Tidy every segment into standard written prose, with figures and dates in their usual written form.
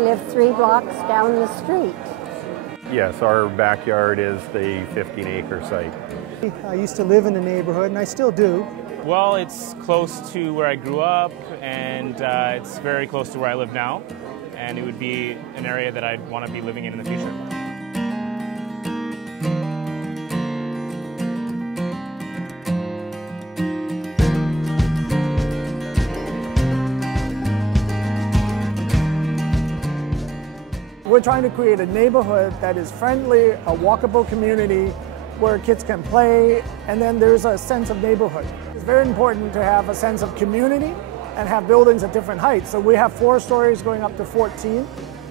I live 3 blocks down the street. Yes, our backyard is the 15-acre site. I used to live in the neighborhood, and I still do. Well, it's close to where I grew up, and it's very close to where I live now, and it would be an area that I'd want to be living in the future. We're trying to create a neighborhood that is friendly, a walkable community where kids can play, and then there's a sense of neighborhood. It's very important to have a sense of community and have buildings at different heights. So we have 4 stories going up to 14.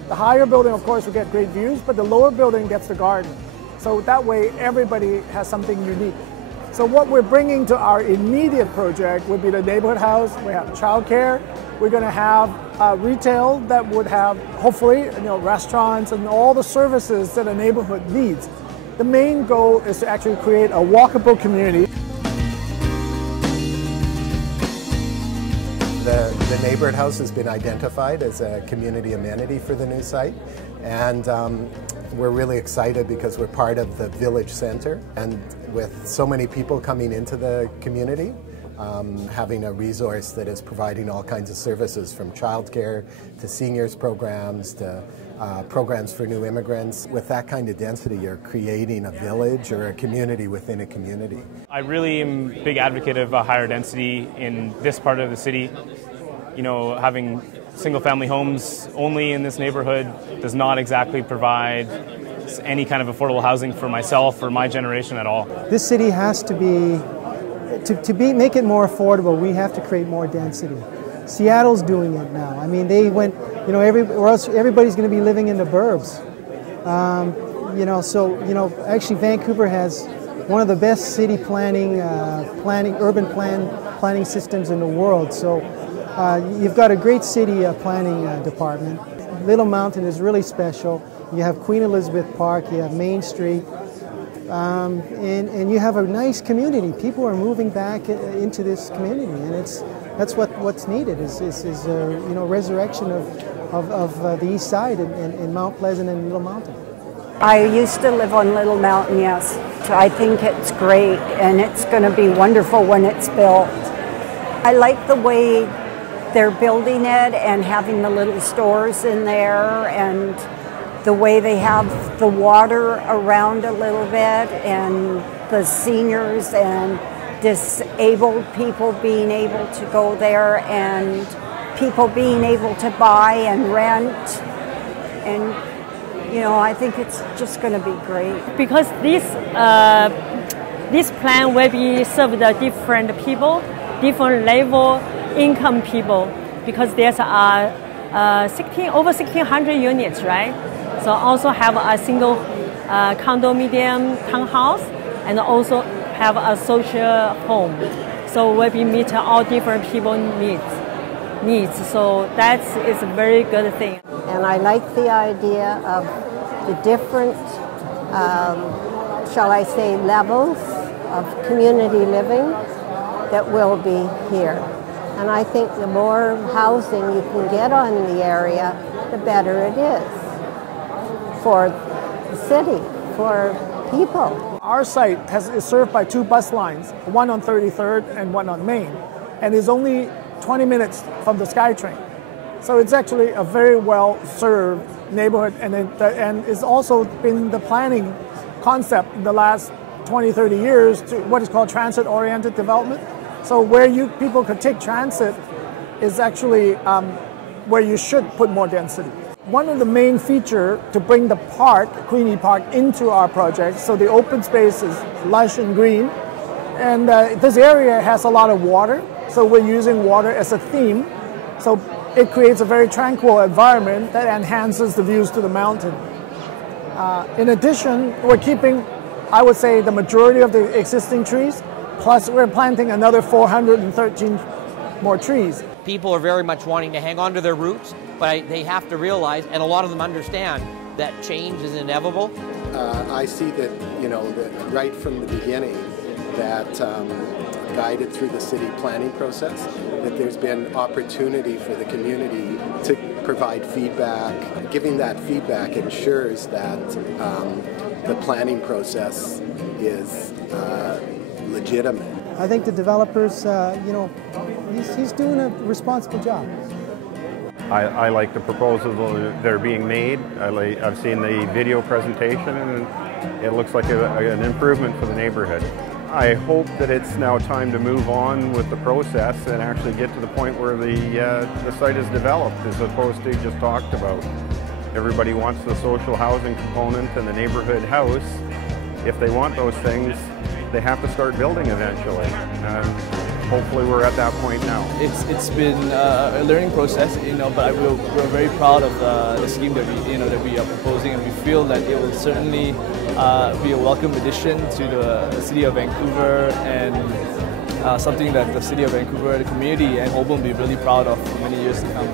The higher building, of course, will get great views, but the lower building gets the garden. So that way, everybody has something unique. So what we're bringing to our immediate project would be the neighborhood house. We have childcare. We're going to have retail that would have, hopefully, restaurants and all the services that a neighborhood needs. The main goal is to actually create a walkable community. The neighborhood house has been identified as a community amenity for the new site, and we're really excited because we're part of the village center, and with so many people coming into the community, having a resource that is providing all kinds of services from childcare to seniors programs to programs for new immigrants. With that kind of density, you're creating a village or a community within a community. I really am a big advocate of a higher density in this part of the city. You know, having single-family homes only in this neighborhood does not exactly provide any kind of affordable housing for myself or my generation at all. This city has to be, make it more affordable, we have to create more density. Seattle's doing it now. I mean, they went, everybody's going to be living in the burbs. Actually Vancouver has one of the best city urban planning systems in the world. So you've got a great city planning department. Little Mountain is really special. You have Queen Elizabeth Park, you have Main Street, and you have a nice community. People are moving back into this community, and that's what's needed is resurrection of the east side in Mount Pleasant and Little Mountain. I used to live on Little Mountain, yes. So I think it's great, and it's going to be wonderful when it's built. I like the way they're building it and having the little stores in there, and the way they have the water around a little bit, and the seniors and disabled people being able to go there, and people being able to buy and rent. And I think it's just going to be great. Because this plan will be served the different people, different level income people, because there's over 1,600 units, right? So also have a single condominium townhouse, and also have a social home. So we'll be meet all different people needs. So that is a very good thing. And I like the idea of the different, shall I say, levels of community living that will be here. And I think the more housing you can get on the area, the better it is for the city, for people. Our site is served by 2 bus lines, one on 33rd and one on Main, and is only 20 minutes from the SkyTrain. So it's actually a very well-served neighborhood, and it's also been the planning concept in the last 20, 30 years to what is called transit-oriented development. So where people could take transit is actually where you should put more density. One of the main features to bring the park, Queenie Park, into our project, so the open space is lush and green, and this area has a lot of water, so we're using water as a theme, so it creates a very tranquil environment that enhances the views to the mountain. In addition, we're keeping, I would say, the majority of the existing trees, plus we're planting another 413 more trees. People are very much wanting to hang on to their roots, but they have to realize, and a lot of them understand, that change is inevitable. I see that, that right from the beginning, that guided through the city planning process, that there's been opportunity for the community to provide feedback. Giving that feedback ensures that the planning process is legitimate. I think the developers, he's doing a responsible job. I like the proposals that are being made. I've seen the video presentation, and it looks like an improvement for the neighborhood. I hope that it's now time to move on with the process and actually get to the point where the site is developed as opposed to just talked about. Everybody wants the social housing component and the neighborhood house. If they want those things, they have to start building eventually. Hopefully we're at that point now. It's been a learning process, but we're very proud of the scheme that we are proposing, and we feel that it will certainly be a welcome addition to the City of Vancouver, and something that the City of Vancouver, the community, and Holborn will be really proud of for many years to come.